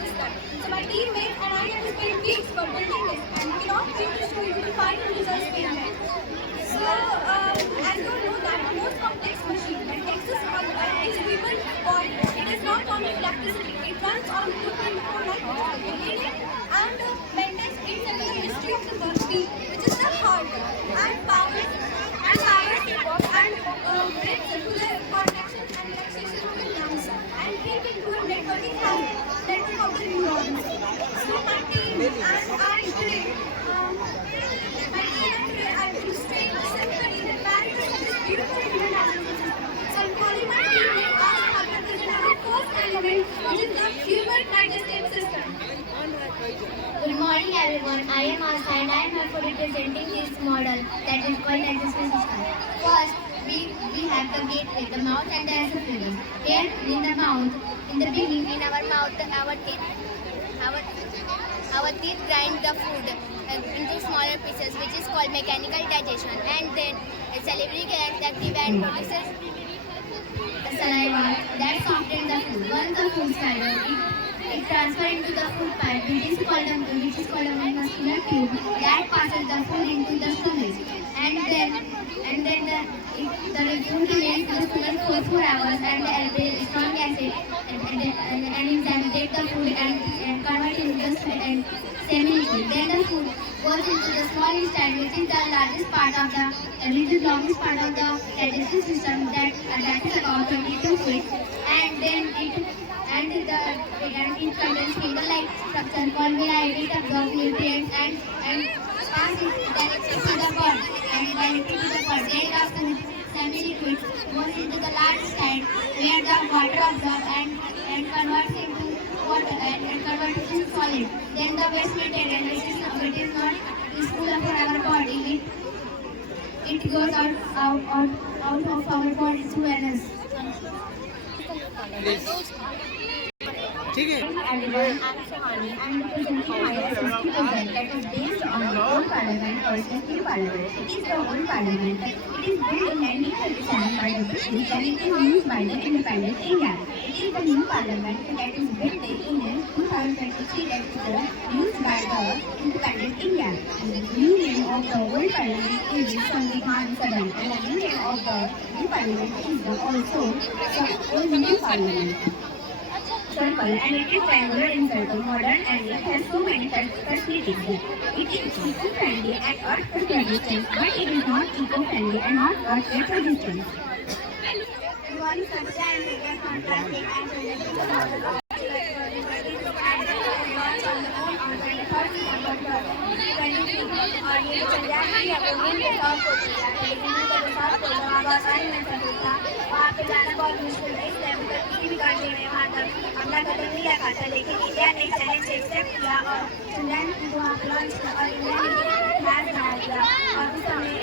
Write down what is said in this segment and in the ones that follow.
system. So my teammates and I have spent weeks for building this, and we cannot wait to show you the final results we have. So as you all know that the most complex machine that exists on Earth is human body. It is not on electricity. It runs on 2.4 like and maintains its cellular history of the body, which is the heart, and power and brings circular contraction and relaxation of the lungs, and it into a networking network of the neurons. So my team and I today, I will stay simple in the marriage of this beautiful human organism. So I'm calling my team as a representative of first element, which is the human digestive system. Good morning everyone, I am Asa and I am here for representing this model that is called digestive system. First, we have the gateway, the mouth and the esophagus. Here in the mouth, in the beginning in our mouth, our teeth grind the food into smaller pieces, which is called mechanical digestion, and then the salivary glands active and produces the saliva that softens the food. Once the food fiber it transfers into the food pipe, which is called a muscular tube that passes the food into the stomach, and then the food remains in the stomach for 4 hours, and the strong acid and enzyme take the food and convert it into the semi-liquid. Then the food goes into the small intestine, which is the longest part of the digestive system that is about 22 feet, and then it contains finger-like structure called villi. It absorbs nutrients and pass it directly to the blood Then the food semi-liquid goes into the large intestine where the water absorbs and converts into water and converts into solid. Then the waste material, which is not useful for our body, it goes out of our body through anus. Everyone, I'm Shivani. I'm representing ISST that is based on the Old Parliament or New Parliament. It is the Old Parliament. It is built in 1937 by the British and it is used by the independent India. It is the New Parliament that is built in 2023 that is used by the independent India. And the new name of the Old Parliament is Samvidhan Sadan, and the new name of the New Parliament is also the New Parliament. Circle, and it is triangular in circle, modern, and it has so many facilities. It is eco-friendly and earth resistant, but it is not eco-friendly and not earth resistant. One substance is contrasting and presenting वहाँ पे जाना बहुत मुश्किल है, इसलिए हम किसी भी कंट्री में वहाँ तक हमला कदम नहीं लगा था, लेकिन इंडिया ने चैलेंज एक्सेप्ट किया और इंग्लैंड को वहाँ लॉन्च किया और इंग्लैंड ने फ्लैग बनाया गया और उस समय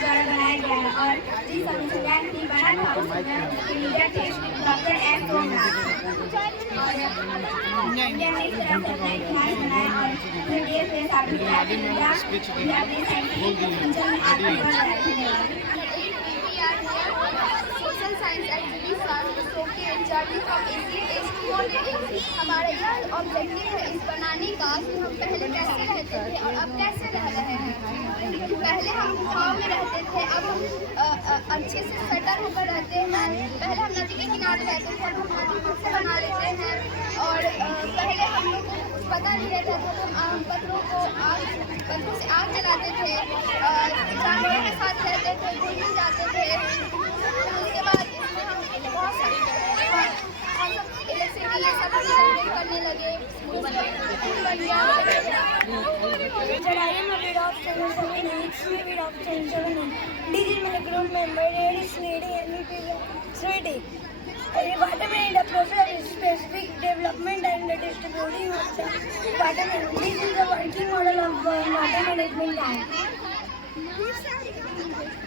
द्वारा बनाया गया है और जिस समय इंग्लैंड की बना था उस समय उसके लीडर थे डॉक्टर एफ कोमरा और इंडिया ने इस तरह से अपना इतिहास बनाया और फिर ये से साबित किया कि इंडिया अपने साइंटिफिक फ्यूचर में आगे बढ़ रहा है। धन्यवाद। Social science activities showcase journey from ancient age to modern age. हमारा यह ऑब्जेक्टिव है इस बनाने का कि हम पहले कैसे रहते थे और अब कैसे रह रहे हैं। पहले हम गाँव में रहते थे, अब हम अच्छे से सेटल होकर रहते हैं। पहले हम नदी के किनारे रहते थे, अब हम नदी से बना लेते हैं और पहले हम लोग को कुछ पता नहीं रहता था तो हम पत्थरों से आग जलाते थे, जानवरों के साथ रहते थे, घूमने जाते थे। उसके बाद इसमें हम बहुत सारे इलेक्ट्रिसिटी ये सब करने लगे। Vitamin in the process is specific development and the distributing of the vitamin. This is the working model of water management tank.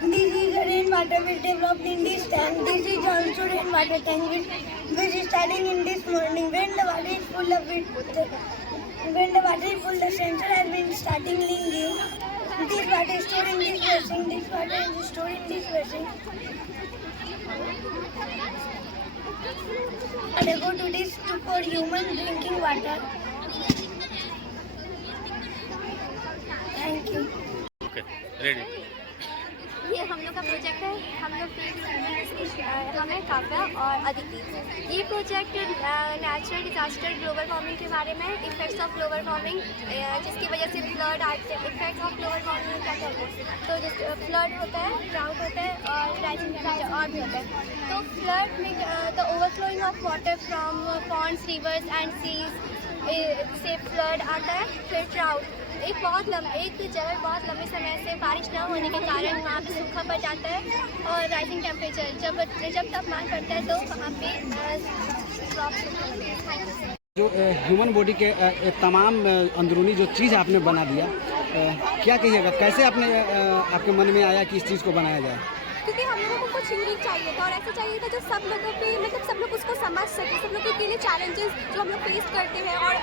This is a rainwater which developed in this tank. This is also rainwater tank which is starting in this morning. When the water is full, the sensor has been starting leaking. This water is stored in this basin. This water is stored in this basin. Argo to this for human drinking water. Thank you. Okay ready. ये हम लोग का project है। हम लोग हमें काव्या और अदिति। ये project natural disaster, global warming के बारे में, इफेक्ट्स ऑफ ग्लोबल वार्मिंग, जिसकी वजह से फ्लड आते हैं। इफेक्ट्स ऑफ ग्लोबल वार्मिंग क्या कहते हैं, तो जैसे फ्लड होता है, ड्राउट होता है और राइजिंग टेम्परेचर और भी होता है। तो फ्लड में the overflowing of water from ponds, rivers and seas से फ्लड आता है। फिर ड्राउट, एक जगह बहुत लंबे समय से बारिश न होने के कारण वहाँ पे सूखा पड़ जाता है। और राइजिंग टेम्परेचर, जब तापमान बढ़ता है तो वहाँ पे क्रॉप। जो ह्यूमन बॉडी के तमाम अंदरूनी जो चीज़ आपने बना दिया, क्या कहिएगा, कैसे आपने आपके मन में आया कि इस चीज़ को बनाया जाए? क्योंकि हम लोगों को कुछ यूनिक चाहिए था और ऐसा चाहिए था जो सब लोगों पे, मतलब सब लोग उसको समझ सके, सब लोग के लिए चैलेंजेस जो हम लोग फेस करते हैं। और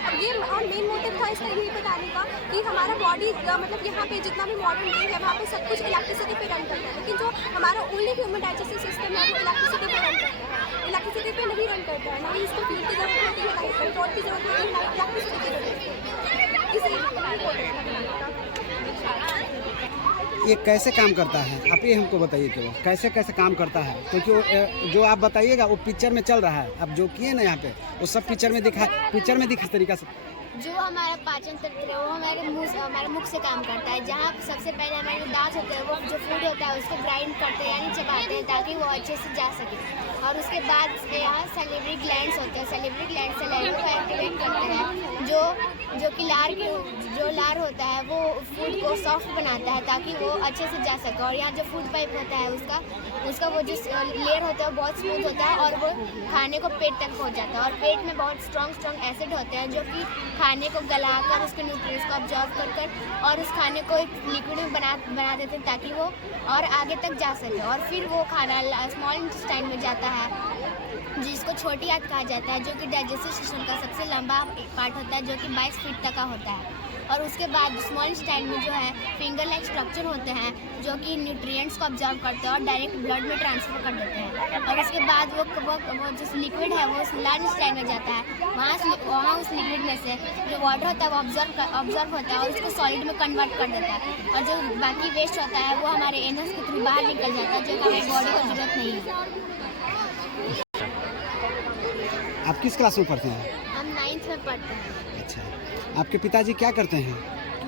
मेन मोटिव था इसका यही बताने का कि हमारा बॉडी, मतलब यहाँ पे जितना भी मॉडर्न डे है वहाँ पे सब कुछ इलेक्ट्रिसिटी पे रन करता है, लेकिन जो हमारा ओनली ह्यूमन डाइजेस्टिव सिस्टम है वो इलेक्ट्रिसिटी पे रन करता है। इलेक्ट्रिसिटी पे नहीं रन करता है, ना ही इसको फ्यूल की जरूरत होती है, ना ही पेट्रोल की जरूरत होती है, ना ही इलेक्ट्रिसिटी की जरूरत होती है। इसलिए ये कैसे काम करता है, आप ये हमको बताइए कि वो कैसे काम करता है, क्योंकि वो जो आप बताइएगा वो पिक्चर में चल रहा है। अब जो किए ना यहाँ पे वो सब पिक्चर में दिखा इस तरीका से। जो हमारा पाचन तंत्र है वो हमारे मुख से काम करता है। जहाँ सबसे पहले हमारे दांत होते हैं, वो जो फूड होता है उसको ग्राइंड करते हैं यानी चबाते हैं ताकि वो अच्छे से जा सके। और उसके बाद यहाँ सैलिवरी ग्लैंड्स होते हैं। सैलिवरी ग्लैंड सलाइवा को एक्टिवेट करते हैं, जो कि लार होता है वो फूड को सॉफ्ट बनाता है ताकि वो अच्छे से जा सके। और यहाँ जो फूड पाइप होता है उसका वो जो लेयर होता है वो बहुत स्मूथ होता है और वो खाने को पेट तक पहुँच जाता है। और पेट में बहुत स्ट्रॉन्ग एसिड होते हैं जो कि खाने को गलाकर उसके न्यूट्रिएंट्स को ऑब्जॉर्व कर और उस खाने को एक लिक्विड में बना देते हैं ताकि वो और आगे तक जा सके। और फिर वो खाना स्मॉल इंटेस्टाइन में जाता है जिसको छोटी आंत कहा जाता है, जो कि डाइजेस्टिव सिस्टम का सबसे लंबा पार्ट होता है, जो कि 22 फीट तक का होता है। और उसके बाद स्मॉल इंटेस्टाइन में जो है फिंगर लाइक स्ट्रक्चर होते हैं जो कि न्यूट्रिएंट्स को ऑब्जर्व करते हैं और डायरेक्ट ब्लड में ट्रांसफ़र कर देते हैं। और उसके बाद वो जो लिक्विड है वो लार्ज इंटेस्टाइन में जाता है। वहाँ उस लिक्विड में से जो वाटर होता है वो ऑब्जर्व होता है और उसको सॉलिड में कन्वर्ट कर देता है। और जो बाकी वेस्ट होता है वो हमारे एनस के थ्रू बाहर निकल जाता है, जो कि हमारी बॉडी को जरूरत नहीं है। आप किस क्लास में पढ़ते हैं? हम 9th में पढ़ते हैं। अच्छा, आपके पिताजी क्या करते हैं?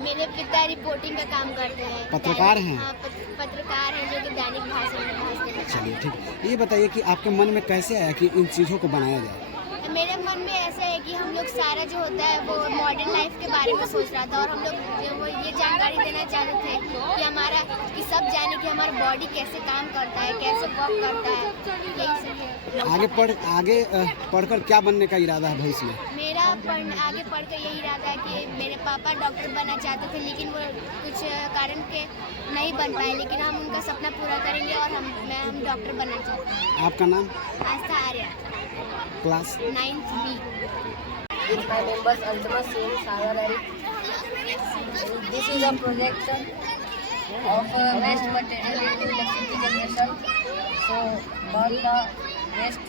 मेरे पिता रिपोर्टिंग का काम करते हैं। पत्रकार हैं? हाँ, पत्रकार हैं जो कि दैनिक भाषण में भाषण देते हैं। चलिए ठीक। ये बताइए कि आपके मन में कैसे आया कि इन चीज़ों को बनाया जाए? मेरे मन में ऐसा है कि हम लोग सारा जो होता है वो मॉडर्न लाइफ के बारे में सोच रहा था और हम लोग वो ये जानकारी देना चाहते थे कि सब जाने कि हमारा बॉडी कैसे काम करता है, कैसे वर्क करता है, यही सब है। आगे पढ़कर क्या बनने का इरादा है भविष्य में? मेरा आगे पढ़कर यही इरादा है कि मेरे पापा डॉक्टर बनना चाहते थे लेकिन वो कुछ कारण के नहीं बन पाए, लेकिन हम उनका सपना पूरा करेंगे और हम डॉक्टर बनना चाहते हैं। आपका नाम? Aastha Arya, class 9th B। My name is Altama Singh Sagar Eric. This is a projection of waste material into electricity generation. So burn the waste.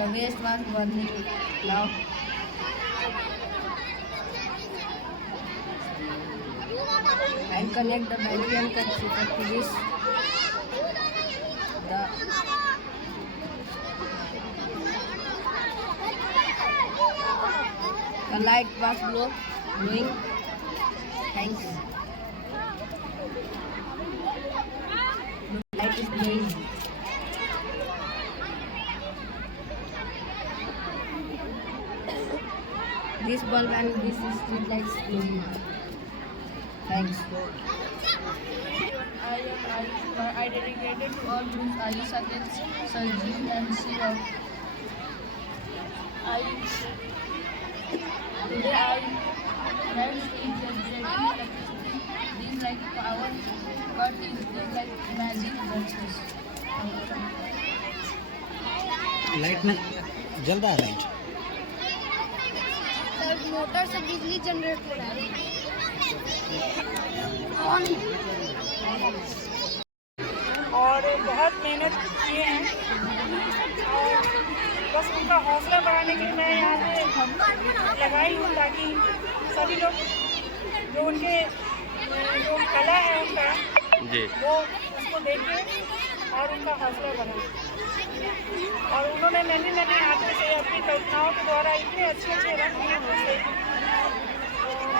The waste was burning now. And connect the battery and capacitor to this. The light was glowing. Thanks. The light is glowing. This bulb and this street lights glowing. Thanks. I dedicated to all Jews, Ali Sakets, Sajid and Shira. Today I learned is generating electricity. These like power, but it's just like magic boxes. Light में जल रहा है light. Sir motor से बिजली generate हो रहा है। और बहुत मेहनत किए हैं और बस उनका हौसला बढ़ाने के लिए मैं यहाँ पे लगाई हूँ ताकि सभी लोग जो उनके जो कला है उनका जी वो उसको देखें और उनका हौसला बढ़ाएं। और उन्होंने नन्हे नन्हे हाथों से अपनी कल्पनाओं के द्वारा इतने अच्छे अच्छे रंग हाथों से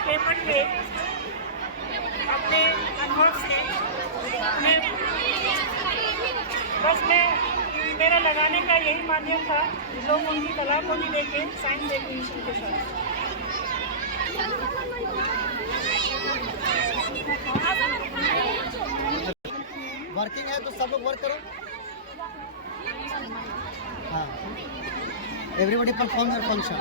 पेपर पे अपने अनुभव से बस मेरा लगाने का यही माध्यम था, लोग उनकी कला को भी देखें साइंस एग्जीबिशन के साथ। वर्किंग है तो सब लोग वर्क करो। हाँ, everybody perform your function.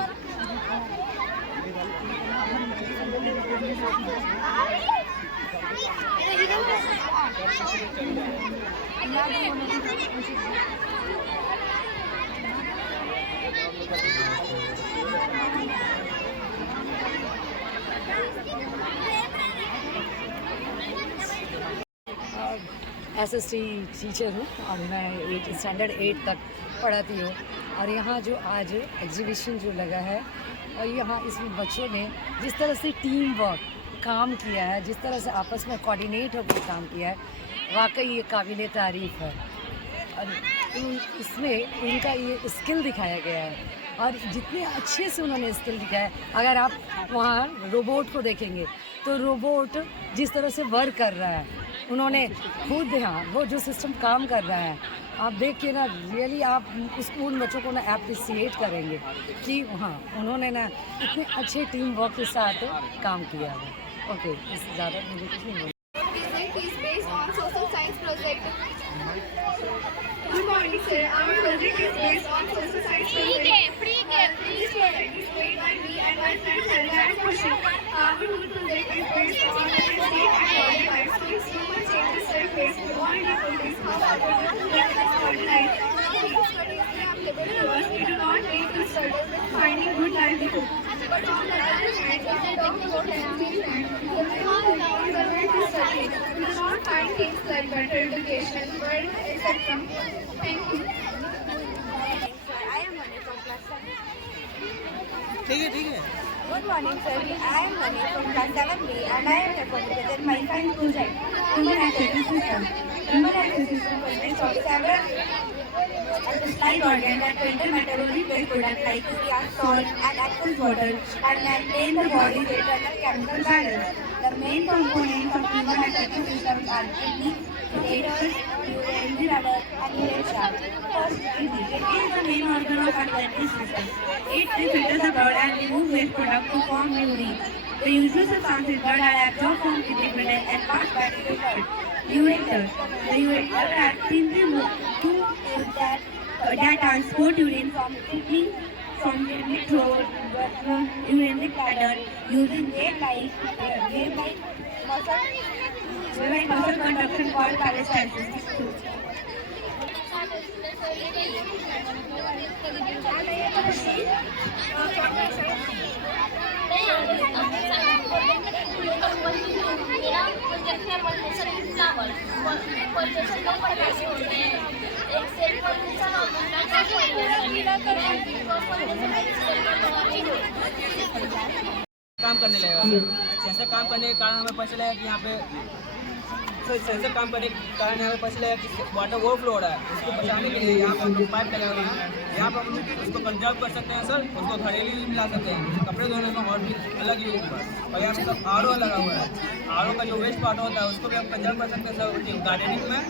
SST teacher हूँ और मैं स्टैंडर्ड 8 तक पढ़ाती हूँ। और यहाँ जो आज एग्जीबिशन जो लगा है और यहाँ इसमें बच्चों ने जिस तरह से टीम वर्क काम किया है, जिस तरह से आपस में कोऑर्डिनेट होकर काम किया है, वाकई ये काबिल तारीफ़ है। और इसमें उनका ये स्किल दिखाया गया है और जितने अच्छे से उन्होंने स्किल दिखाया है। अगर आप वहाँ रोबोट को देखेंगे तो रोबोट जिस तरह से वर्क कर रहा है, उन्होंने खुद यहाँ वो जो सिस्टम काम कर रहा है, आप देख के ना रियली आप उसको उन बच्चों को ना अप्रिसिएट करेंगे कि हाँ उन्होंने ना इतने अच्छे टीम वर्क के साथ काम किया है। ओके, इससे ज़्यादा मुझे कुछ नहीं बोलना। Present is based on social science project. Good morning, sir. Our project is based on social science project. This project is made by me and my friends Helga and Khushi. Our whole project is based on state and body life. So it's human changes surface. We want to notice how our body is body life. These studies are applicable to us. We do not need to struggle with finding good livelihood. But on the other hand, if we talk about achievement, the main goal is the way to study. We do not find things like better education, work, etc. Thank you. I am Mani from class 7. ठीक है। Good morning, sir. I am Mani from class 7B and I am going to present my science project, Human Activity System. Human Activity System consists of several slide organ that filter metabolic products like urea, salt and excess water and maintain the body's internal chemical balance. The main components of human activity systems are kidneys, ureters, urine bladder and urine shaft. First, kidney. Kidney is the main organ of our digestive system. It filters the blood and removes waste products to form urine. The usual substances blood are absorbed from kidney blood and passed back to the blood. Ureters. The ureter acts that transport urine from kidney to urinary bladder using wave-like muscle conduction called peristalsis. काम करने लगेगा sensor काम करने के कारण हमें पता चलेगा कि यहाँ पे सेंसर काम करने के कारण यहाँ पे पता चलेगा कि वाटर ओवरफ्लो हो रहा है। उसको बचाने के लिए यहाँ पर हम पाइप लगे हुए हैं, यहाँ पर हम उसको कंजर्व कर सकते हैं सर। उसको घरेलू यूज में ला सकते हैं, कपड़े धोने में और भी अलग यूज पर। और यहाँ पे सब RO लगा हुआ है, RO का जो वेस्ट वाटर होता है उसको भी हम कंजर्व कर सकते हैं सर गार्डनिंग में।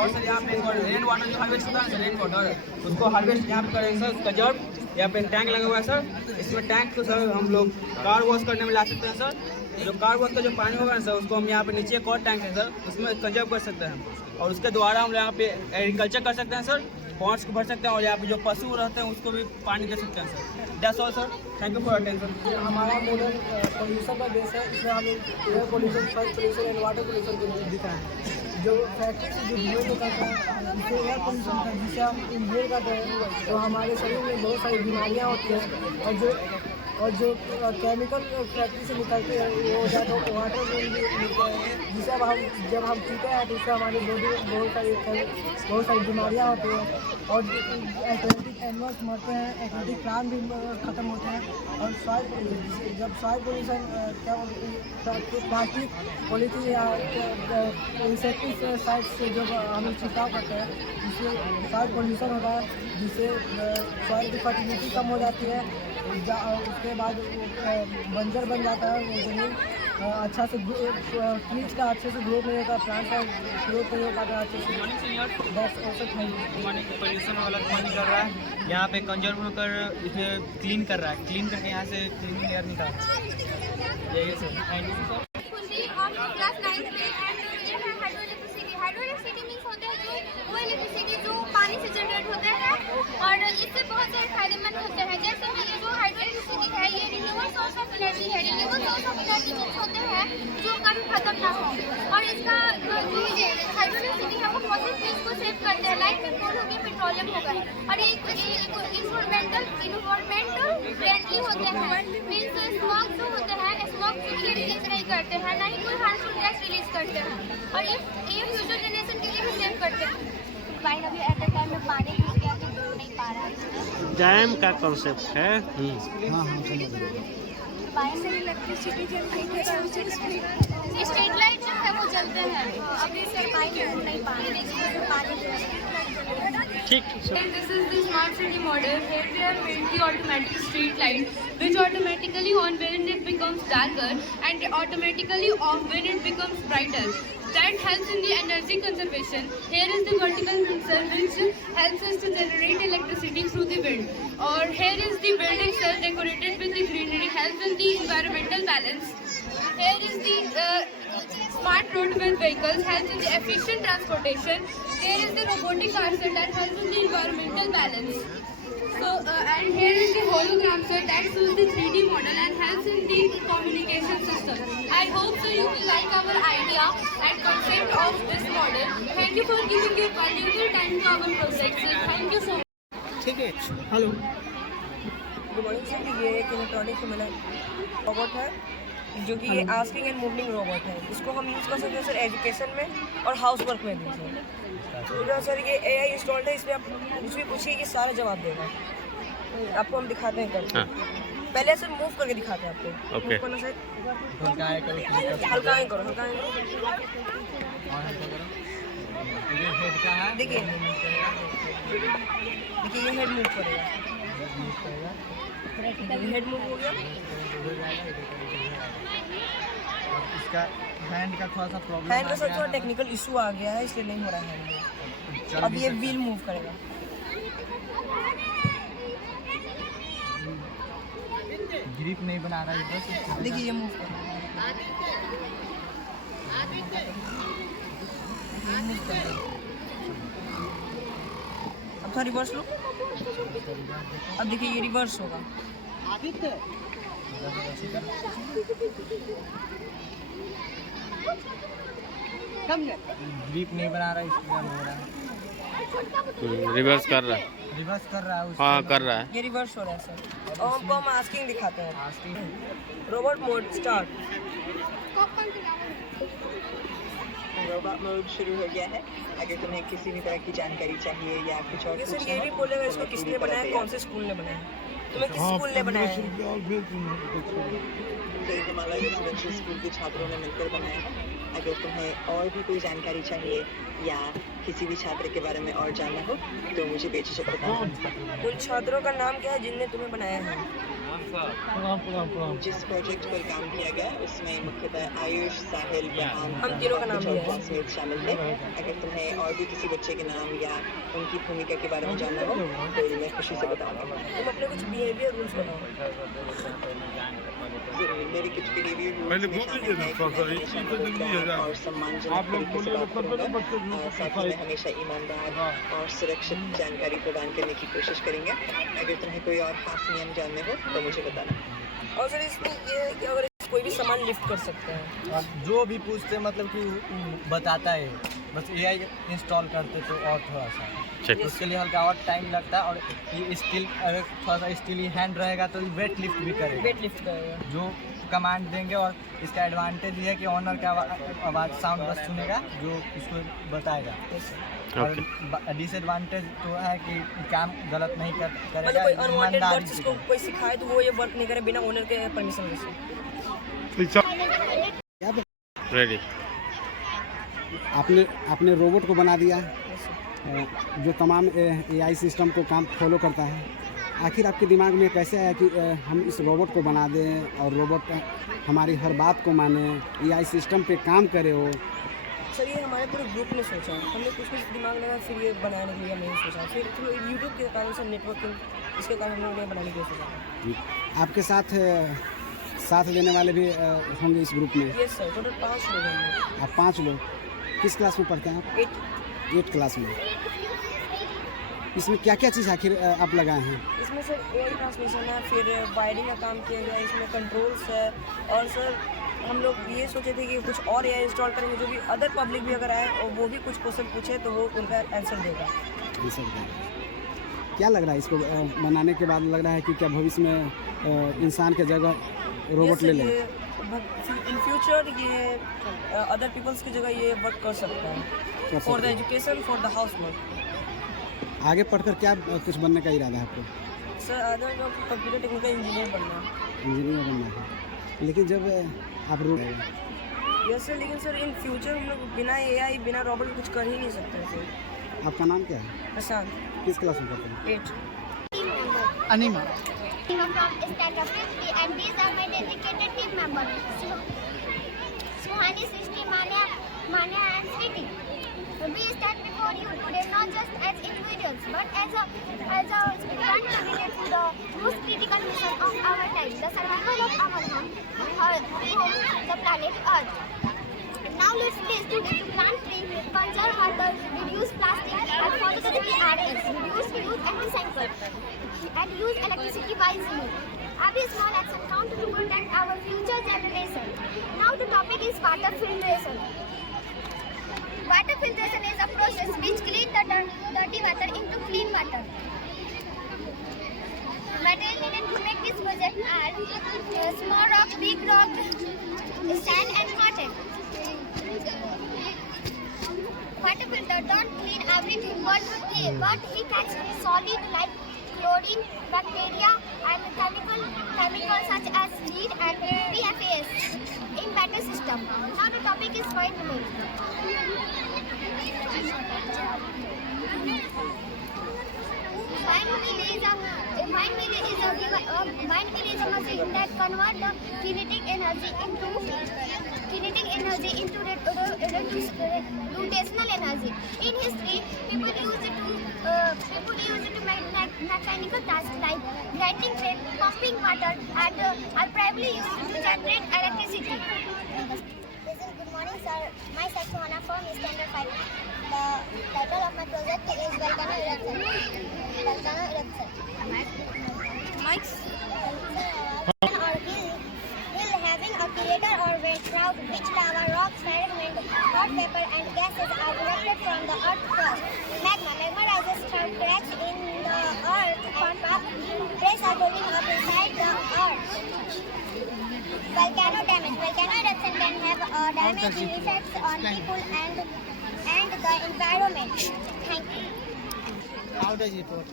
और सर यहाँ पे रेन वाटर जो हार्वेस्ट होता है सर, रेन वाटर उसको हार्वेस्ट यहाँ पे करेंगे सर कंजर्व। यहाँ पे टैंक लगा हुआ है सर, इसमें टैंक को सर हम लोग कार वॉश करने में ला सकते हैं सर। जो कार वॉश का जो पानी होगा ना सर, उसको हम यहाँ पे नीचे एक और टैंक है सर, उसमें कंजर्व कर सकते हैं और उसके द्वारा हम यहाँ पे एग्रीकल्चर कर सकते हैं सर। पॉन्ड्स को भर सकते हैं और यहाँ पे जो पशु रहते हैं उसको भी पानी दे सकते हैं sir. That's all sir, thank you for attention. हमारा मॉडल पोल्यूशन का बेस है, इसमें हम air pollution, soil pollution and water pollution को दिखा है। जो फैक्ट्री से जो धुएँ को करते हैं जिससे एयर पोल्यूशन का, जिससे हम इनहेल करते हैं तो हमारे शरीर में बहुत सारी बीमारियाँ होती हैं। और जो केमिकल फैक्ट्री से निकलते हैं वो ज़्यादा वाटर में मिलते हैं, जिसे जब हम पीते हैं तो उससे हमारी बॉडी में बहुत सारी बीमारियाँ होती हैं और एक्वेटिक एनिमल्स मरते हैं, एक्वेटिक प्लांट भी ख़त्म होते हैं। और सॉइल पोल्यूशन, जब सॉइल पोल्यूशन क्या प्लास्टिक पॉलीथीन या इंसेक्टिसाइड से जब हम छिड़काव करते हैं जिससे सॉइल पोल्यूशन होता है, जिससे सॉइल की फर्टिलिटी कम हो जाती है। उसके बाद बंजर बन जाता है वो ज़मीन, अच्छा से ट्रीज का अच्छे से ग्रोथ नहीं होता, प्लांट का ग्रोथ नहीं हो पाता अच्छे से। बस ऐसे पानी पोल्यूशन वाला पानी कर रहा है, यहाँ पे कंजर्व होकर इसे क्लीन कर रहा है, क्लीन करके यहाँ से क्लीनिंग लेयर निकाल यही sir. Thank you sir. Class 9th में एंड ये है hydro electricity. Hydro electricity means होता है जो वो इलेक्ट्रिसिटी जो पानी से जनरेट होता है और इससे बहुत सारे फायदेमंद होते हैं। जैसे कि ये जो हाइड्रो इलेक्ट्रिसिटी है ये रिन्यूएबल सोर्स ऑफ एनर्जी है। Renewable source of energy means होते हैं जो कभी खत्म ना हो, और इसका जो हाइड्रो इलेक्ट्रिसिटी है वो फॉसिल फ्यूल्स को सेव करते हैं, लाइक पेट्रोल हो गया, पेट्रोलियम हो गया, और ये इन्वायरमेंटल फ्रेंडली होते हैं। मीन्स स्मोक जो होते हैं स्मोक भी रिलीज नहीं करते हैं, ना ही कोई हार्मफुल गैस रिलीज करते हैं, और ये फ्यूचर जनरेशन के लिए भी सेव करते हैं। फाइन अभी एट द टाइम में पानी यूज किया तो डूब नहीं पा रहा है। डैम का कॉन्सेप्ट है। हाँ हाँ समझ गए। इलेक्ट्रिसिटी स्ट्रीट लाइट जो है वो जलते हैं, अभी से पानी नहीं पा रहे। ठीक। This is the smart city model. Here we are made the automatic street light, which automatically on when it becomes darker and automatically off when it becomes brighter. That helps in the energy conservation. Here is the vertical sensor which helps us to generate electricity through the wind. Or here is the building cell decorated with the greenery, helps in the environmental balance. Here is the smart roadway vehicles, helps in the efficient transportation. There is the robotic car set that helps in the environmental balance. So and here is the hologram set that shows the 3D model and helps in the communication system. I hope so you will like our idea and concept of this model. Thank you for giving your valuable time to our project, sir. Thank you so much. ठीक है। Hello, good morning sir. ये एक electronic robot है जो कि ये asking and moving robot है। इसको हम यूज़ कर सकते हैं सर एजुकेशन में और हाउस वर्क में भी सर। तो सर ये AI इंस्टॉल्ड है, इसमें आप कुछ भी पूछिए ये सारा जवाब देगा। आपको हम दिखाते हैं करके। पहले सर मूव करके दिखाते हैं आपको। ओके। मूव करना सर, हल्काएँ करो, हल्काएँ करो। देखिए ये हेड मूव करेगा, हेड मूव हो गया। इसका हैंड का थोड़ा सा प्रॉब्लम हैंड का सर थोड़ा टेक्निकल इशू आ गया है, इसलिए नहीं हो रहा है हैंड। अब ये व्हील मूव करेगा। ग्रिप नहीं बना रहा है बस। देखिए ये मूव करेगा। अब थोड़ा रिवर्स लो। अब देखिए ये रिवर्स होगा। ग्रिप नहीं बना रहा है इसलिए हो रहा है। रिवर्स कर रहा है। रिवर्स कर रहा है। हाँ कर रहा है। ये रिवर्स हो रहा है सर। और हमको हम आस्किंग दिखाते हैं। Robot mode start. Robot mode शुरू हो गया है। अगर तुम्हें किसी भी तरह की जानकारी चाहिए या कुछ और ये सर ये भी बोलेगा इसको किसने बनाया, कौन से स्कूल ने बनाया, तुम्हें किस स्कूल ने बनाया है। तो हिमालय रेसिडेंशियल स्कूल के छात्रों ने मिलकर बनाया है। अगर तुम्हें और भी कोई जानकारी चाहिए या किसी भी छात्र के बारे में और जानना हो तो मुझे बेझिझक बताओ। उन छात्रों का नाम क्या है जिनने तुम्हें बनाया है। जिस प्रोजेक्ट पर काम किया गया उसमें मुख्यतः आयुष, साहिल, ब्रह्म, हम तीनों का नाम लिया है। समेत शामिल थे। अगर तुम्हें और भी किसी बच्चे के नाम या उनकी भूमिका के बारे में जानना हो तो मैं खुशी से बताऊंगा। तुम अपने कुछ बिहेवियर रूल्स बताओ। जरूर, मेरे कुछ बिहेवियर रूल्स में शामिल है कि मैं हमेशा और सम्मानजनक तरीके से बात करूंगा। साथ ही तुम्हें हमेशा ईमानदार और सुरक्षित जानकारी प्रदान करने की कोशिश करेंगे। अगर तुम्हें कोई और खास नियम जानने हो तो मुझे बताना। और सर इसमें ये है कि अगर कोई भी सामान लिफ्ट कर सकते हैं, और जो भी पूछते हैं मतलब कि बताता है, बस AI इंस्टॉल करते तो और थोड़ा सा उसके लिए हल्का और टाइम लगता है। और ये स्टील, अगर थोड़ा सा स्टीली हैंड रहेगा तो वेट लिफ्ट भी करेगा, वेट लिफ्ट करेगा जो कमांड देंगे। और इसका एडवांटेज ये है कि ऑनर का आवाज़ साउंड बस सुनेगा जो उसको बताएगा। और डिसएडवांटेज तो है कि काम गलत नहीं करेगा। कोई अनवांटेड वर्ड्स इसको कोई सिखाए तो वो ये वर्क नहीं करे बिना ओनर के परमिशन से। रेडी। आपने रोबोट को बना दिया जो तमाम AI सिस्टम को काम फॉलो करता है। आखिर आपके दिमाग में कैसे आया कि हम इस रोबोट को बना दें और रोबोट हमारी हर बात को माने, AI सिस्टम पे काम करे हो? सर ये हमारे पूरे ग्रुप ने सोचा, हमने कुछ दिमाग लगा फिर ये बनाने के लिए हमने सोचा। फिर यूट्यूब के कारण से नेटवर्किंग इसके कारण हमने बनाने के लिए सोचा। आपके साथ देने वाले भी होंगे इस ग्रुप में? यस सर, टोटल 5 लोग हैं। आप 5 लोग किस क्लास में पढ़ते हैं आप? 8 क्लास में। इसमें क्या क्या चीज़ आखिर आप लगाए हैं? इसमें सर AI ट्रांसमिशन है, फिर वायरिंग का काम किया गया है, इसमें कंट्रोल्स है। और सर हम लोग ये सोचे थे कि कुछ और AI इंस्टॉल करेंगे जो भी अदर पब्लिक भी अगर आए और वो भी कुछ क्वेश्चन पूछे तो वो उनका आंसर देगा। क्या लग रहा है इसको बनाने के बाद? लग रहा है कि क्या भविष्य में इंसान के जगह रोबोट ले लें? इन फ्यूचर ये अदर पीपल्स की जगह ये वर्क कर सकता है for the education, for the house work. आगे पढ़कर क्या कुछ बनने का इरादा है आपको? Sir other computer technical engineer बनना है। लेकिन जब आप यस सर, लेकिन सर इन फ्यूचर हम लोग बिना AI बिना रोबोट कुछ कर ही नहीं सकते सर। आपका नाम क्या है? हसन। किस क्लास में पढ़ते हैं? 8। अनिमा। From stand-up committee, and these are my dedicated team members, Suhani, Srishti, Manya and Sweetie. We stand before you today not just as individuals but as a contributor to the most critical mission of our time, the survival of our home, the planet Earth. Now let's play today to plant tree, conserve water, reduce plastic, and follow the 3 R's: reduce, reuse, and recycle, and use electricity wisely. Every small action counts to protect our future generation. Now the topic is water filtration. Water filtration is a process which cleans the dirty water into clean water. Material needed to make this project are small rock, big rock, sand and cotton. Water filter don't clean everything, but it catch solid like chlorine, bacteria, and chemicals such as lead and PFAS in water system. Now the topic is windmill. Windmill is a machine that converts the kinetic energy into rotational energy. In history, people used it to make mechanical tasks like grinding grain, pumping water, and are primarily used to generate electricity. Good morning, sir. Myself Suhana from Standard 5. The title of my project is Volcano Eruption. An hill having a crater or vent through which lava, rocks, fragments, hot vapor, and gases are erupted from the earth's crust. Magma rises from cracks in the earth and pump pressure building up inside the earth. Volcano damage. Volcano eruption can have damaging effects on people and the environment. Thank you. How does it work?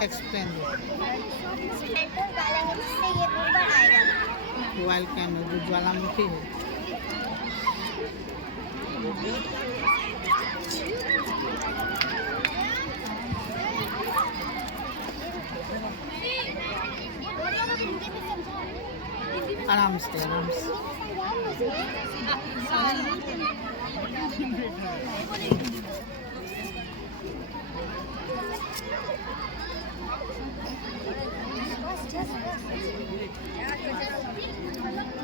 Explain centre ज्वालामुखी से ये ऊपर आएगा। Volcano जो ज्वालामुखी है। आराम से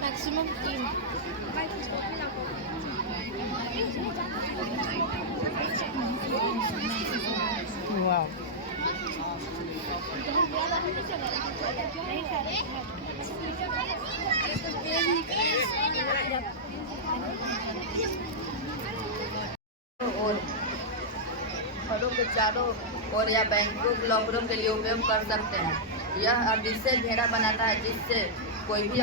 maximum 3. और फलों के चारों ओर या बैंकों ब्लॉकरों के लिए उपयोग कर सकते हैं। यह अदृश्य घेरा बनाता है जिससे कोई भी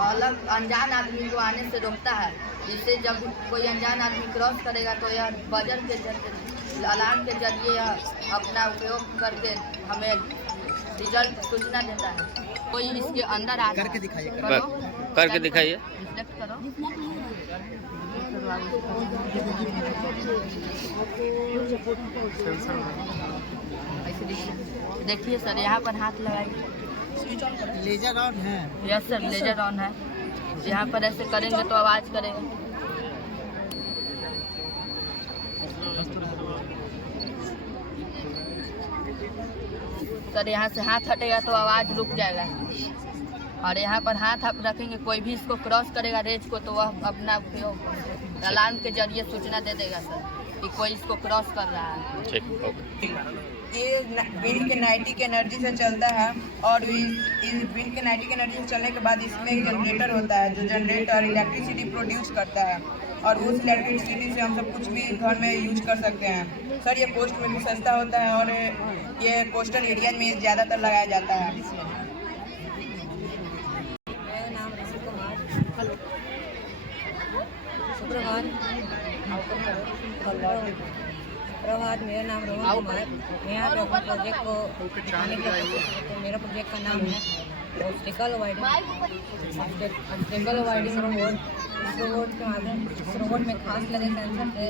अलग अनजान आदमी को आने से रोकता है। जिससे जब कोई अनजान आदमी क्रॉस करेगा तो यह बजर के जरिए अलार्म के जरिए यह अपना उपयोग करके हमें रिजल्ट सूचना देता है। कोई इसके अंदर आ करके दिखाइए करके दिखाइए। रिफ्लेक्ट करो। ऐसे देखिए सर, यहाँ पर हाथ लगाइए। लेजर ऑन है? यस सर, लेजर ऑन है। यहाँ पर ऐसे करेंगे तो आवाज़ करेगा। सर यहाँ से हाथ हटेगा तो आवाज़ रुक जाएगा। और यहाँ पर हाथ आप रखेंगे, कोई भी इसको क्रॉस करेगा रेंज को तो वह अपना उपयोग अलार्म के जरिए सूचना दे देगा सर कि कोई इसको क्रॉस कर रहा है। ठीक, ओके। ये विंड किनेटिक एनर्जी से चलता है और इस विंड किनेटिक एनर्जी से चलने के बाद इसमें एक जनरेटर होता है जो जनरेटर इलेक्ट्रिसिटी प्रोड्यूस करता है और उस इलेक्ट्रिसिटी से हम सब कुछ भी घर में यूज कर सकते हैं। सर ये कोस्ट में भी सस्ता होता है और ये कोस्टल एरिया में ज़्यादातर लगाया जाता है। प्रभात, मेरा नाम रोहन कुमार। मैं यहाँ पे अपने प्रोजेक्ट को दिखाने के लिए, तो मेरा प्रोजेक्ट का नाम है ऑब्स्टिकल अवॉइडिंग रोबोट। इस रोबोट के माध्यम इस रोबोट में खास लगे सेंसर से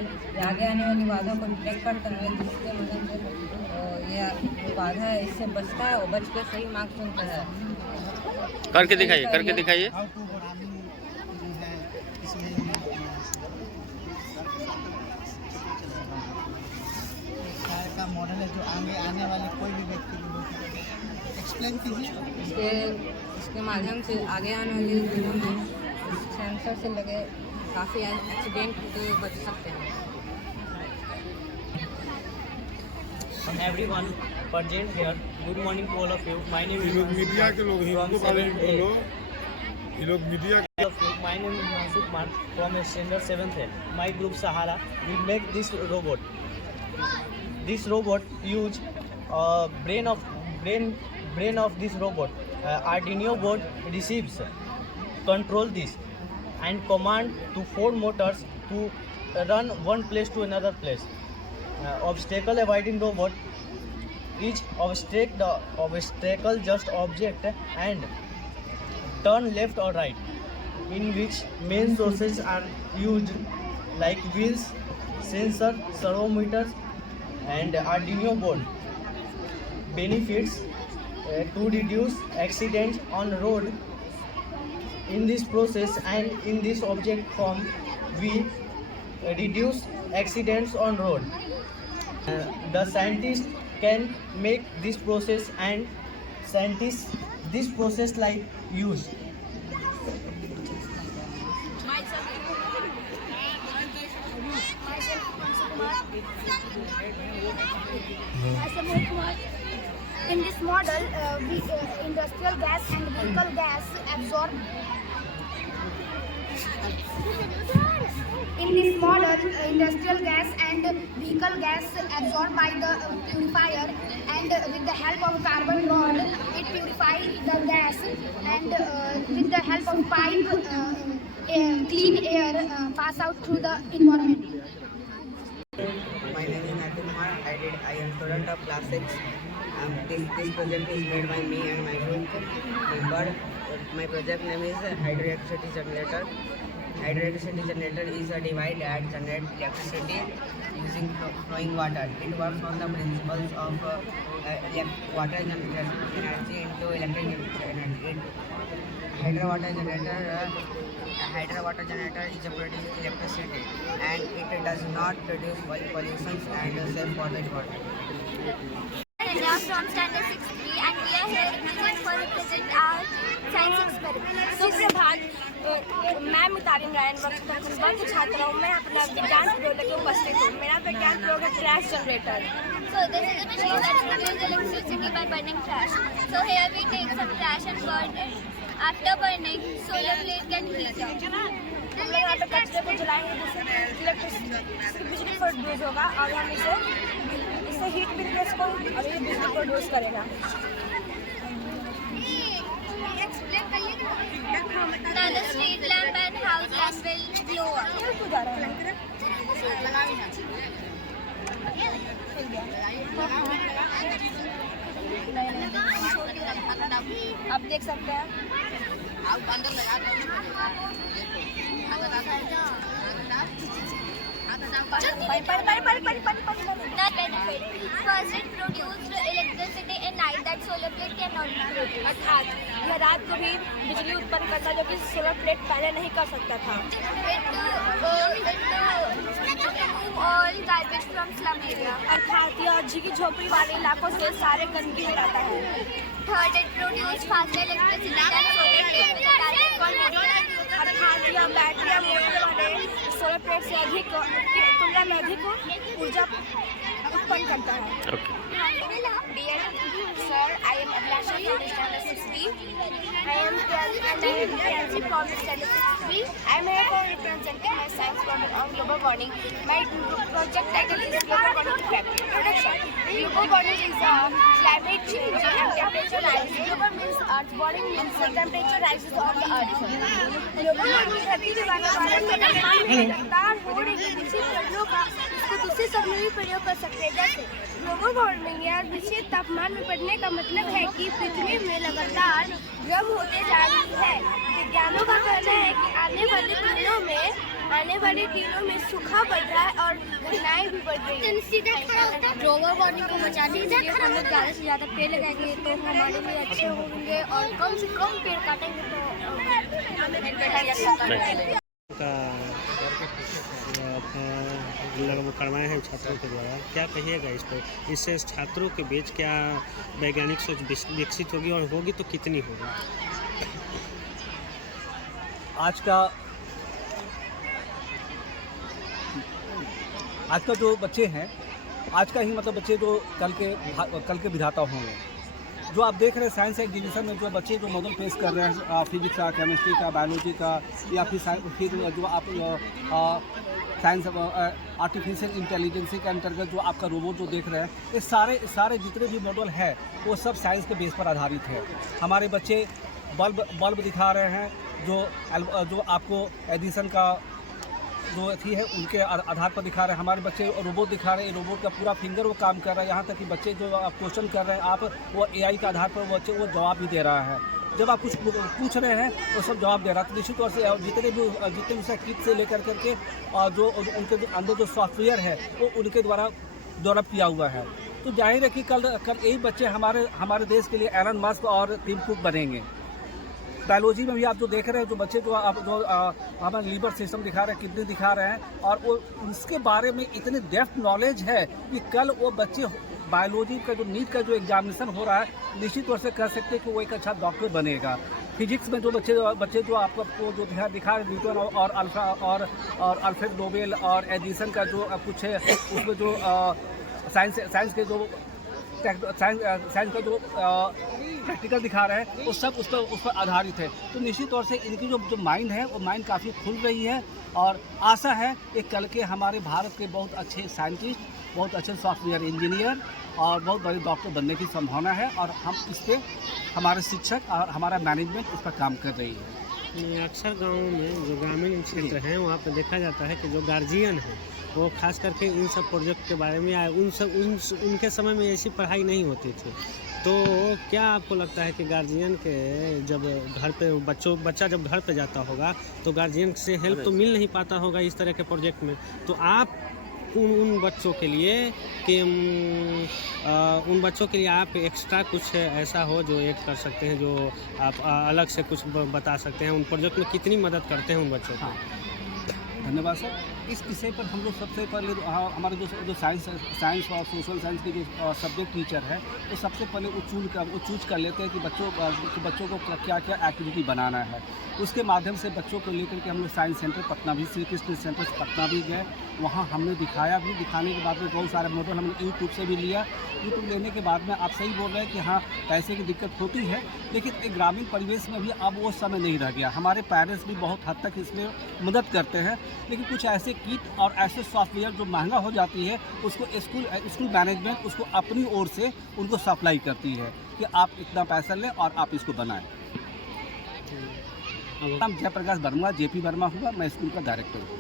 आगे आने वाली बाधा को डिटेक्ट करता है, जिसके मदद से यह बाधा है इससे बचता है और बच के सही मार्क्स मिलता है। करके दिखाइए, करके दिखाइए। मॉडल है जो आगे आने वाले कोई भी व्यक्ति को एक्सप्लेन कीजिए। इसके माध्यम से आगे आने वाली दिनों में सेंसर से लगे काफ़ी एक्सीडेंट से बच सकते हैं। Everyone present here, good morning to all of you. My name is media के लोग हैं, उनको बारे में बोलो। ये लोग मीडिया के My name is Mansu Kumar from standard 7th. My group Sahara will make this robot. This robot use brain of this robot. Arduino board receives control this and command to 4 motors to run one place to another place. Obstacle avoiding robot is obstruct the obstacle just object and turn left or right, in which main sources are used like wheels, sensor, servometers and Arduino board. Benefits to reduce accidents on road. In this process and in this object form, we reduce accidents on road. The scientist can make this process and scientists this process like use. In this model, industrial gas and vehicle gas absorb. In this model, industrial gas and vehicle gas absorbed by the purifier, and with the help of carbon rod, it purifies the gas, and with the help of pipe, clean air pass out through the environment. My name is Nathan Kumar. I am student of class 6. This project is made by me and my group member. My project name is hydroelectricity generator. Hydroelectricity generator is a device that generates electricity using flowing water. It works on the principles of water energy into electric energy. Hydro water generator is a produces electricity and it does not produce pollution and save for the water. Ananya from standard 6B and we are here present for represent our science experiment. सुप्रभात, मैं मितारिन Ryan वर्ग की छात्रा हूँ। मैं अपना विज्ञान प्रयोग के उपस्थित हूँ। मेरा विज्ञान प्रयोग है trash generator. So this is a machine that produces electricity by burning trash. So here we take some trash and burn it. After burning, solar plate get heated. हम लोग यहाँ पे कचरे को जलाएंगे जिससे इलेक्ट्रिसिटी बिजली प्रोड्यूस होगा और हम इससे हीट भी रिलीज को और ये बिजली प्रोड्यूस करेगा। Now the street lamp and house lamp will glow up. आप देख सकते हैं। Not benefit. First, it produced electricity in night that solar plate cannot produce. अर्थात यह रात को भी बिजली उत्पन्न करता जो कि सोलर प्लेट पहले नहीं कर सकता था। Remove all garbage from slum area. अर्थात यह झुग्गी झोपड़ी वाले इलाकों से सारे गंदगी हटाता है। Third, it produced faster electricity than solar plate with a direct contact. अर्थात यह बैटरी या मोटर वाले सोलर प्लेट से अधिक की तुलना में अधिक ऊर्जा उत्पन्न करता है। Dear sir, I am Abhilasha from standard 6B. I am Priyanshi from standard 6B. I am here for representing my science project on global warming. My project title is Global Warming Production. Global warming is climate change and temperature rise. Global means earth, warming means the temperature rises on the earth. Global warming धरती के वातावरण में तापमान में लगातार हो रही विशिष्ट शब्दों का इसको दूसरे शब्दों में प्रयोग कर सकते हैं। जैसे ग्लोबल वार्मिंग या विशिष्ट तापमान में बढ़ने का मतलब है कि पृथ्वी में लगातार गर्म होते जा रही है। विज्ञानों का कहना है कि आने वाले दिनों में सूखा बढ़ रहा है और घटनाएं भी बढ़ रही हैं। ग्लोबल वार्मिंग को बचाने के लिए हम लोग ज़्यादा से ज़्यादा पेड़ लगाएंगे तो हमारे लिए अच्छे होंगे और कम से कम पेड़ काटेंगे तो वो करवाए हैं छात्रों के द्वारा, क्या कहिएगा इस पर? इससे छात्रों के बीच क्या वैज्ञानिक सोच विकसित होगी और होगी तो कितनी होगी? आज का जो बच्चे हैं, आज का ही मतलब बच्चे जो कल के विधाता होंगे। जो आप देख रहे हैं साइंस एग्जीबिशन में जो बच्चे जो मॉडल पेश कर रहे हैं फिजिक्स का, केमिस्ट्री का, बायोलॉजी का या फिर जो आप साइंस आर्टिफिशियल इंटेलिजेंस के अंतर्गत जो आपका रोबोट जो देख रहे हैं, ये सारे जितने भी मॉडल हैं वो सब साइंस के बेस पर आधारित है। हमारे बच्चे बल्ब दिखा रहे हैं जो आपको एडिसन का जो थी है उनके आधार पर दिखा रहे हैं। हमारे बच्चे रोबोट दिखा रहे हैं, रोबोट का पूरा फिंगर वो काम कर रहा है। यहाँ तक कि बच्चे जो आप क्वेश्चन कर रहे हैं आप वो AI के आधार पर बच्चे वो जवाब भी दे रहा है। जब आप कुछ पूछ रहे हैं वो सब जवाब दे रहा है। तो निश्चित तौर से जितने भी उसका किट से लेकर करके जो उनके अंदर जो सॉफ्टवेयर है वो उनके द्वारा डेवलप किया हुआ है। तो जाहिर है कि कल यही बच्चे हमारे देश के लिए एलन मस्क और टिम कुक बनेंगे। बायोलॉजी में भी आप जो देख रहे हैं जो बच्चे जो हमारे लीवर सिस्टम दिखा रहे हैं, किडनी दिखा रहे हैं और वो उसके बारे में इतनी डेप्थ नॉलेज है कि कल वो बच्चे बायोलॉजी का जो नीट का जो एग्जामिनेशन हो रहा है निश्चित तौर से कह सकते हैं कि वो एक अच्छा डॉक्टर बनेगा। फिजिक्स में जो बच्चे जो आपको जो दिखा रहे न्यूटन और अल्फा और अल्फ्रेड नोबेल और एडिसन का जो कुछ है उसमें जो साइंस के जो साइंस का जो प्रैक्टिकल दिखा रहे हैं वो सब उस पर आधारित है। तो निश्चित तौर से इनकी जो माइंड है वो माइंड काफ़ी खुल रही है और आशा है कि कल के हमारे भारत के बहुत अच्छे साइंटिस्ट, बहुत अच्छे सॉफ्टवेयर इंजीनियर और बहुत बड़े डॉक्टर बनने की संभावना है और हम इस पर हमारे शिक्षक और हमारा मैनेजमेंट इस पर काम कर रही है। अक्सर गाँव में जो ग्रामीण क्षेत्र हैं वहाँ पर देखा जाता है कि जो गार्जियन है वो खास करके इन सब प्रोजेक्ट के बारे में उनके समय में ऐसी पढ़ाई नहीं होती थी। तो क्या आपको लगता है कि गार्जियन के जब घर पे बच्चा जब घर पे जाता होगा तो गार्जियन से हेल्प तो मिल नहीं पाता होगा इस तरह के प्रोजेक्ट में? तो आप उन बच्चों के लिए आप एक्स्ट्रा कुछ ऐसा हो जो ऐड कर सकते हैं, जो आप अलग से कुछ बता सकते हैं? उन प्रोजेक्ट में कितनी मदद करते हैं उन बच्चों को? धन्यवाद सर। इस विषय पर हम लोग सबसे पहले हमारे जो साइंस और सोशल साइंस के जो सब्जेक्ट टीचर है वो सबसे पहले वो चूज कर लेते हैं कि बच्चों को क्या क्या एक्टिविटी बनाना है। उसके माध्यम से बच्चों को लेकर के हम लोग साइंस सेंटर पटना भी, श्री कृष्ण सेंटर पटना भी गए, वहाँ हमने दिखाया भी। दिखाने के बाद में बहुत सारे मॉडल हमने यूट्यूब से भी लिया। यूट्यूब लेने के बाद में आप सही बोल रहे हैं कि हाँ पैसे की दिक्कत होती है, लेकिन एक ग्रामीण परिवेश में भी अब वो समय नहीं रह गया। हमारे पेरेंट्स भी बहुत हद तक इसमें मदद करते हैं, लेकिन कुछ ऐसे किट और ऐसे सॉफ्टवेयर जो महंगा हो जाती है उसको स्कूल मैनेजमेंट उसको अपनी ओर से उनको सप्लाई करती है कि आप इतना पैसा लें और आप इसको बनाएं। नाम जयप्रकाश वर्मा, जेपी वर्मा हुआ, मैं स्कूल का डायरेक्टर हूँ।